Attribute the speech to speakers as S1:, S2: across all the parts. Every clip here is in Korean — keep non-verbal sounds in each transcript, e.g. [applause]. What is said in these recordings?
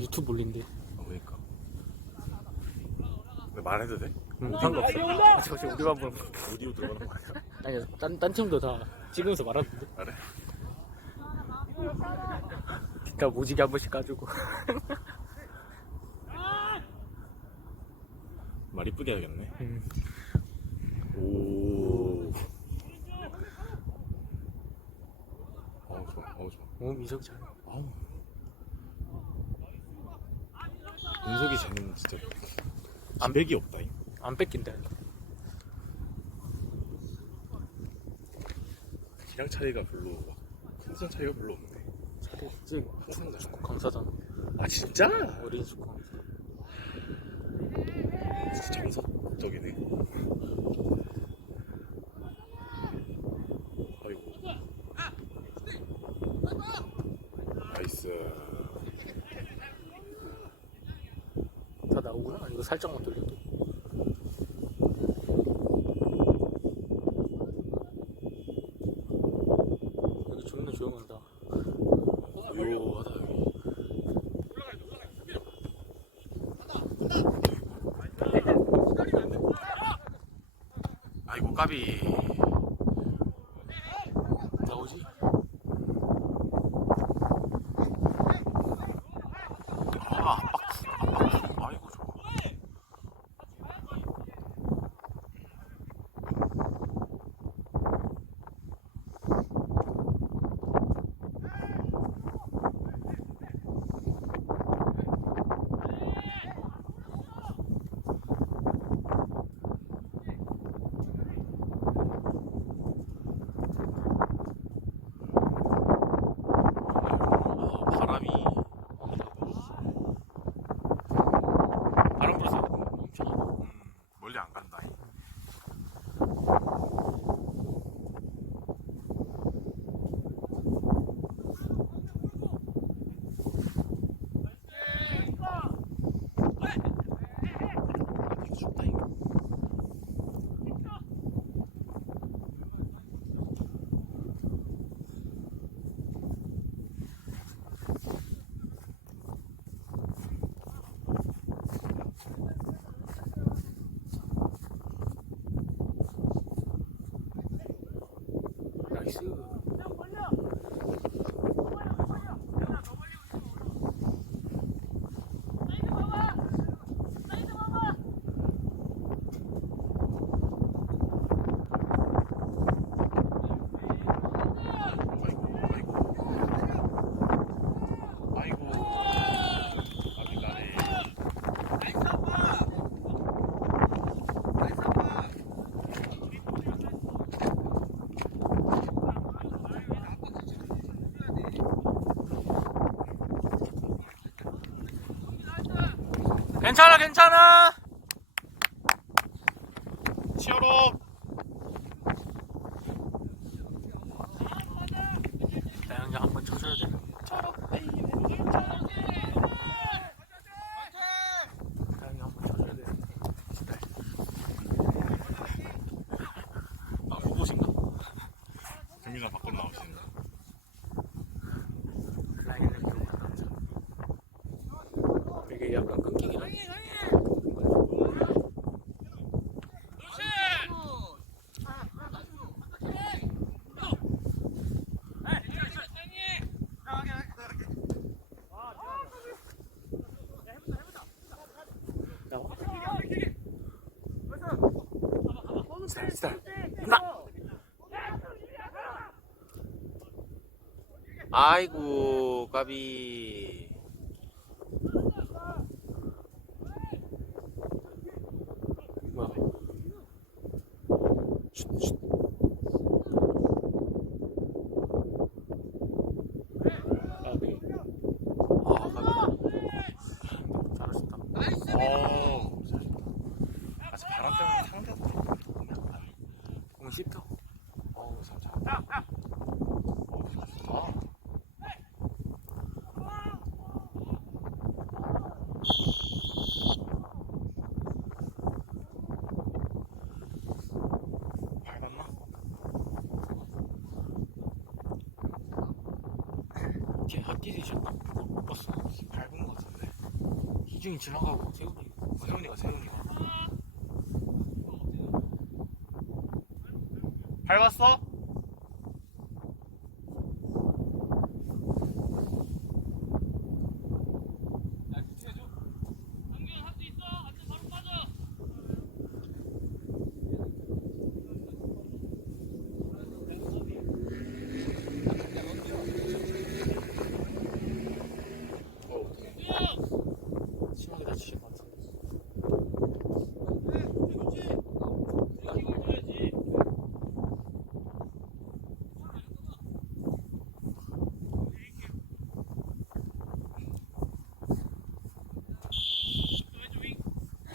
S1: 유튜브 올린대.
S2: 어, 그러니까. 왜 말해도 돼?
S1: 응, 상관없어. 저 지금 우리만 보는 거.
S2: 오디오 들어가는 거 아니야?
S1: 아니, 딴, 딴 팀도 다 찍으면서 말하던데.
S2: 말해?
S1: 다 무지개 한 번씩 까주고. [laughs]
S2: 말 이쁘게 해야겠네.
S1: 음.
S2: 오. 어우 좋아. 어우 좋아.
S1: 오, 미석 잘.
S2: 아우. 은석이 쟤는 진짜 안 백이 없다. 이.
S1: 안 뺏긴다.
S2: 기량 차이가 별로 막 컨디션 차이가 별로 없네.
S1: 지금
S2: 항상 잘하네.
S1: 강사잖아.
S2: 아 진짜?
S1: 어린 축구 강사.
S2: 진짜 정석적이네. 아이고. 나이스.
S1: 다 나오구나. 이거 살짝만 돌려도. 여기 존나 조용하다.
S2: 고요하다 여기. 아이고 까비.
S1: 괜찮아, 괜찮아.
S2: 치어로
S1: 대양이 한번 쳐줘야 돼. 대양이 한번 쳐줘야 돼. 진짜. 아, 후보신가?
S2: 경기장 밖으로 나오시는 거.
S1: 라인을 기억 안 나죠. 이게 약간 끊기긴 하네. 나와. 스타일, 스타일. 나!
S2: 아이고 까비.
S1: 뭐야? 슛, 슛. 아, 네.
S2: 아 까비.
S1: 잘하셨다.
S2: 오. 아직 바람 때문에 상대도
S1: 공 씹혀.
S2: 어우 참 잘한다. 어우 좋다.
S1: 그거 못 봤어.
S2: 밟은 거 같은데.
S1: 희중이 지나가고 세훈이
S2: 세훈이가 세훈이가. 밟았어?
S1: 심하게 다치신 것 같은데.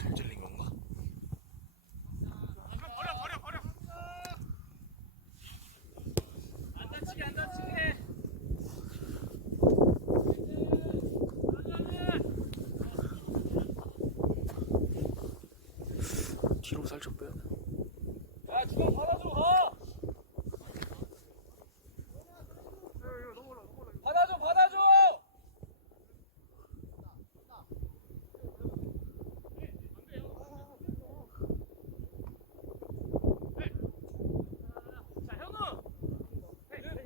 S2: 좀 찔린 건가?
S1: 뒤로 살짝 빼야 돼.
S3: 야, 주방 받아줘, 가! 받아줘, 받아줘!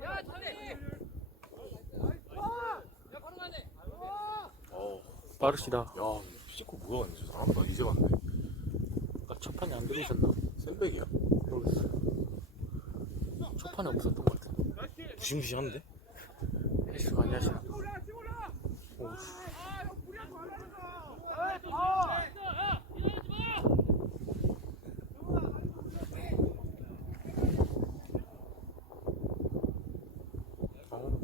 S3: 야, 잘해!
S2: 어.
S1: 빠르시다.
S2: 야, 피지컬 뭐야 완전 저 사람? 나 이제 봤네.
S1: 아까 첫 판에 안 들으셨나?
S2: 샌백이야?
S1: 모르겠어요. 첫 판에 없었던 것 같은데.
S2: 무시무시한데?
S1: 헬스 많이 하시나? 오, 어,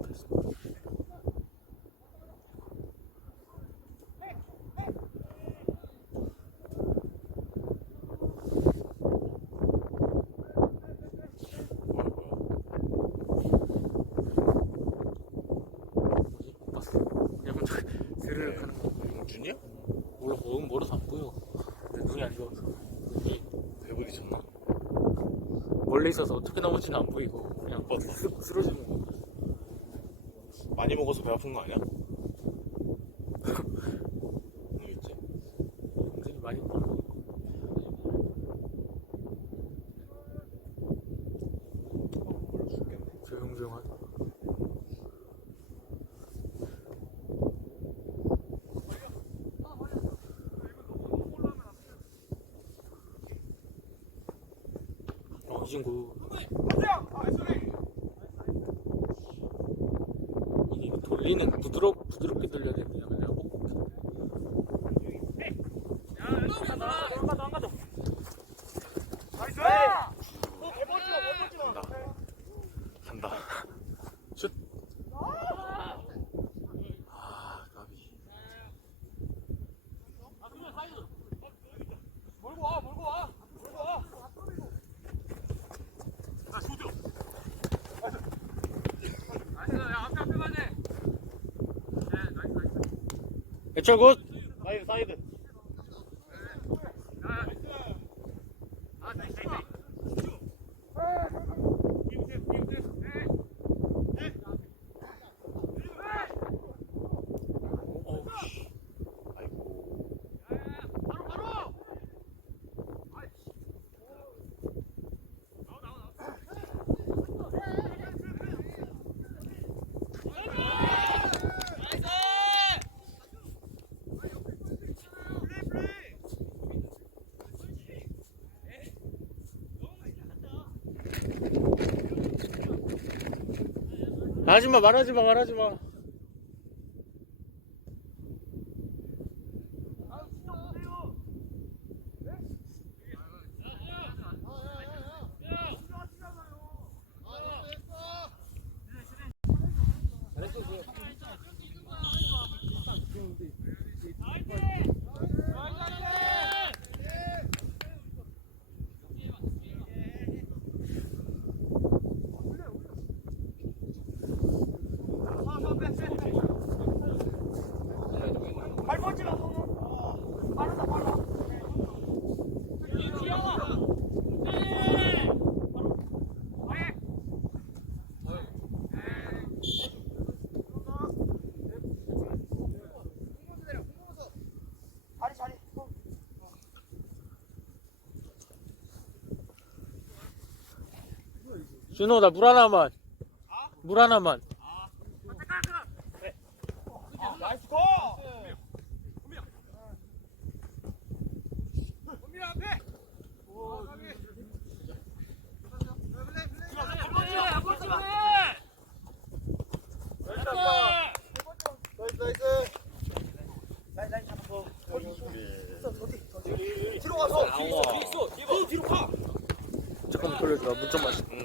S1: 됐어. 뭐지? 못 봤어. 그냥 스르륵 하는 거.
S2: 용준이야?
S1: 몰라, 먹으면 멀어서 안 보여. 내 눈이 안 좋아서. 이
S2: 배불리 쳤나?
S1: 멀리 있어서 어떻게 나오지는 안 보이고 그냥. 쓰, 쓰러지는 거.
S2: 많이 먹어서 배 아픈 거 아니야? 뭐 있지?
S1: 용진이 많이 먹는 거.
S2: 몰라 죽겠네.
S1: 조용조용하다. 어, 이 친구. 이게 돌리는 부드럽 부드럽게 돌려야 돼 그냥 그냥 꼭.
S2: 간다. 간다. 슛. 아, 까비.
S3: 몰고 와, 몰고 와! 몰고 와! 나이스, 야, 앞에, 앞에 가네! 네, 나이스, 나이스.
S1: 해철 굿.
S2: 사이드, 사이드.
S3: 아, 나이스, 나이스.
S1: 어우, 씨.
S2: 아이고.
S1: 하지마 말하지마 말하지마. 준호 나 물 하나만. 물 하나만.
S3: 나이스
S4: 가!
S1: 잠깐만 돌려줘 물좀 마시 피고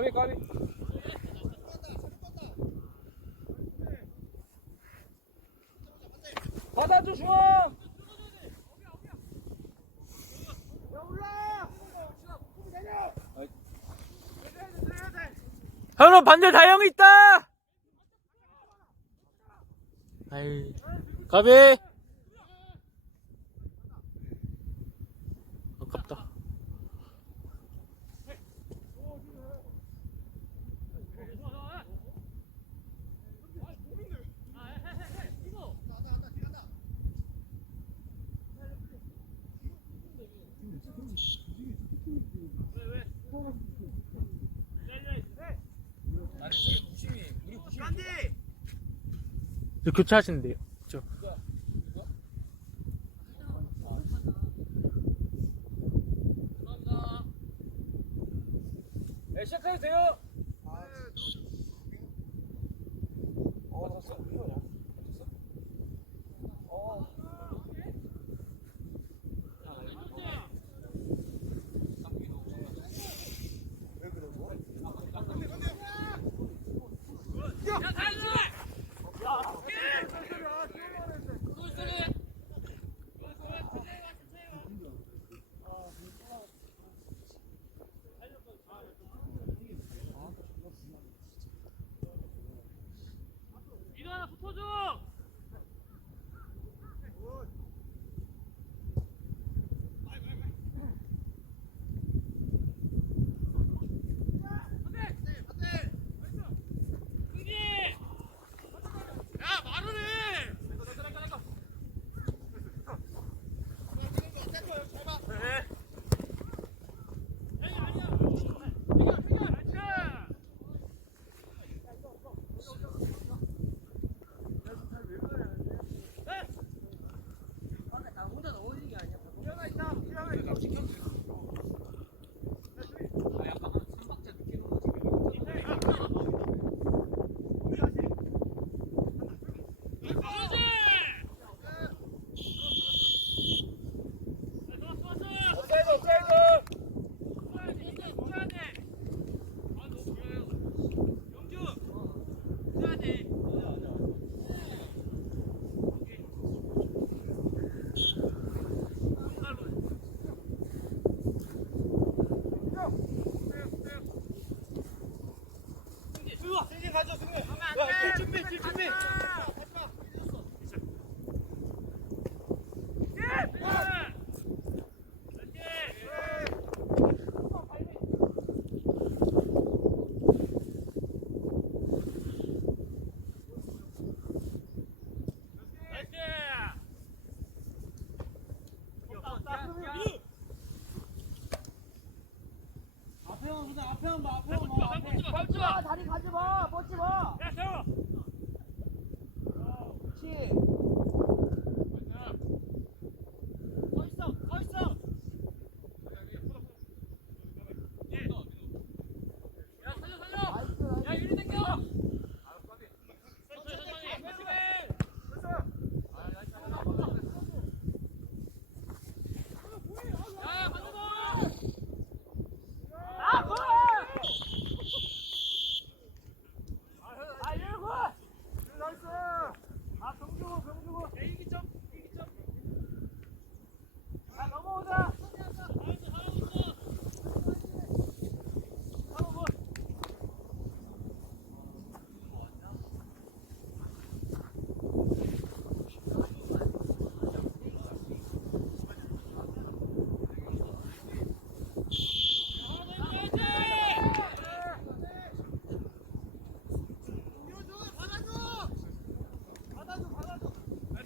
S3: 까비 까비 받아줘 주원
S1: 현우 반대 다영 있다. 아이 가비. 아깝다. 이거 교체하신대요.
S3: Thank you.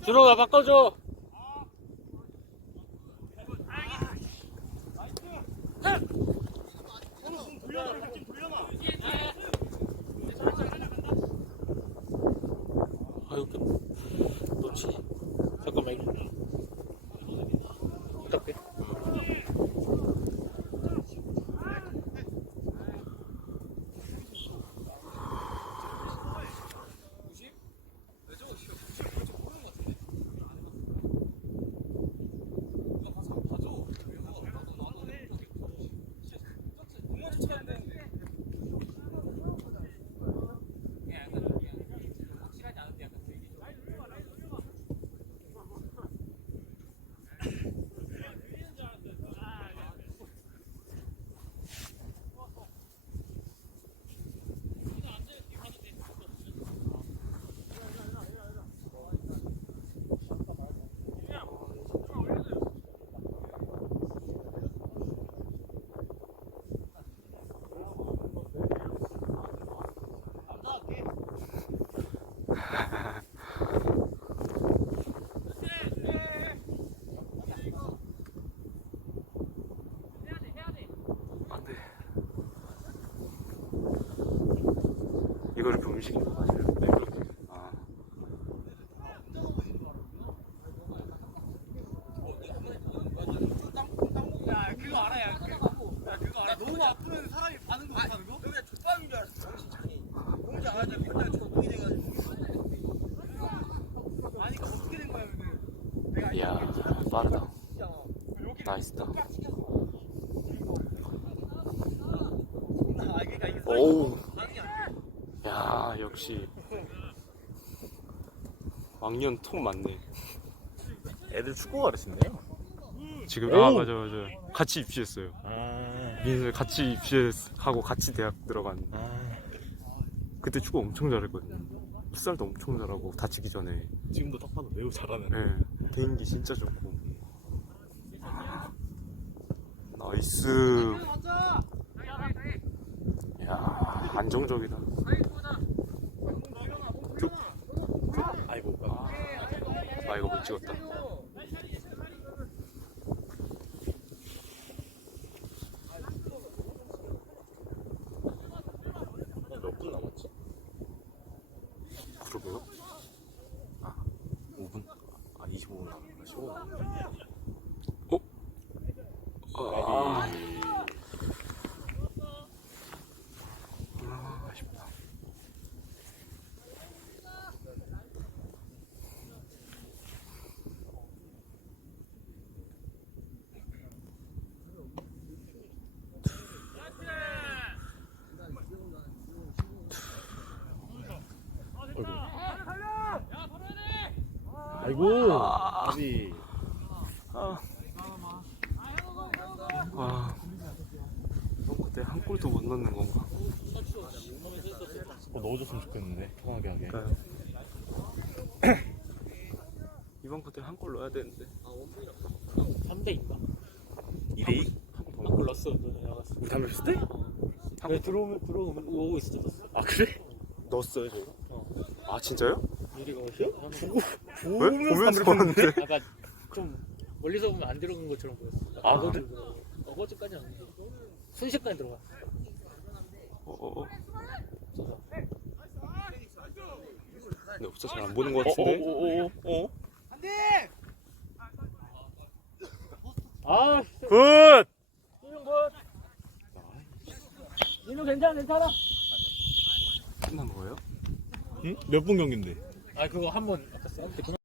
S2: 준호가 바꿔줘 아유 그 놓치 잠깐만 이거 어떡해
S4: 안돼 이거를 그 음식인 거 맞아요? 네 그렇게 아
S3: 야 그거 알아 야 그거 야 그거 알아 너무 아프면 사람이 반응 못하는 거?
S5: 내가 족밥인 줄 알았어. 정신 차리. 뭔지 알아야 맨날 적동이 돼가지고.
S3: 아니 그 어떻게 된 거야 내가
S4: 이야 빠르다. 나이스다
S5: 아,
S4: 오우
S5: 안 돼.
S4: 야 역시 왕년 통 맞네
S2: 애들 축구 가르친대요
S4: 지금
S2: 오!
S4: 아 맞아 맞아 같이 입시했어요
S2: 아,
S4: 민수 같이 입시하고 같이 대학 들어간
S2: 아.
S4: 그때 축구 엄청 잘했거든요. 풋살도 엄청 잘하고 다치기 전에.
S2: 지금도 딱 봐도 매우 잘하는.
S4: 예 개인기 진짜 좋고. 나이스. 야 안정적이다. 쭉.
S2: 아이고
S4: 아 이거 못 찍었다
S2: 몇 분 남았지?
S4: 그러고요 아 5분 아 25분 남았구나 15분 어? 아, 아 아쉽다
S2: 아이고 아.
S4: 아. 형 그때 한 골도 못 넣는 건가?
S2: 자꾸 넣어줬으면 좋겠는데 편하게 하게.
S4: 그러니까요. [clears throat] 이번 쿼터에 한골 넣어야 되는데.
S1: 3대인가?
S4: 2대2?
S1: 한골 넣었어. 나갔어.
S4: 우리 담배 폈을 때?
S1: 왜 들어오면 들어오면 오고 넣었어.
S4: 아 그래? 넣었어요 저희가?
S1: 어.
S4: 아 진짜요?
S1: 유리가 보고
S4: 왜? 보면서 봤는데.
S1: 아까 좀 멀리서 보면 안 들어간 것처럼 보였어.
S4: 아, 그래?
S1: 어거지까지 안 들어. 순식간에 들어가.
S4: 어어어. 근데 없어 잘 안 보는 것 같은데.
S2: 어어어어. 어?
S1: 아,
S4: 굿!
S1: 수영 굿. 민우 괜찮아, 괜찮아.
S4: 끝난 거예요?
S2: 응? 몇 분 경기인데?
S1: 아, 그거 한번 아까 쌤때 그냥